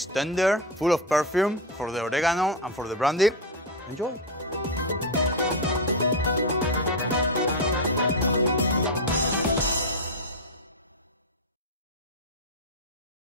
is tender, full of perfume for the oregano and for the brandy. Enjoy!